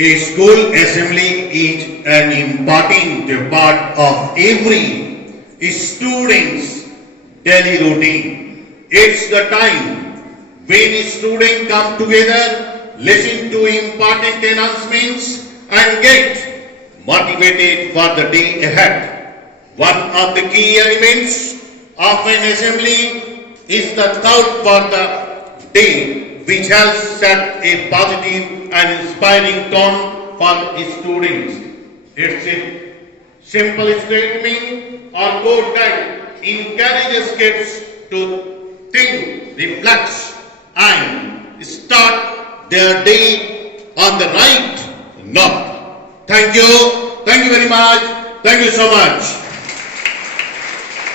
A school assembly is an important part of every student's daily routine. It's the time when students come together, listen to important announcements and get motivated for the day ahead. One of the key elements of an assembly is the thought for the day, which helps set a positive and inspiring tone for students. It's a simple statement or code that encourages kids to think, reflect, and start their day on the right note. Thank you very much. Thank you so much.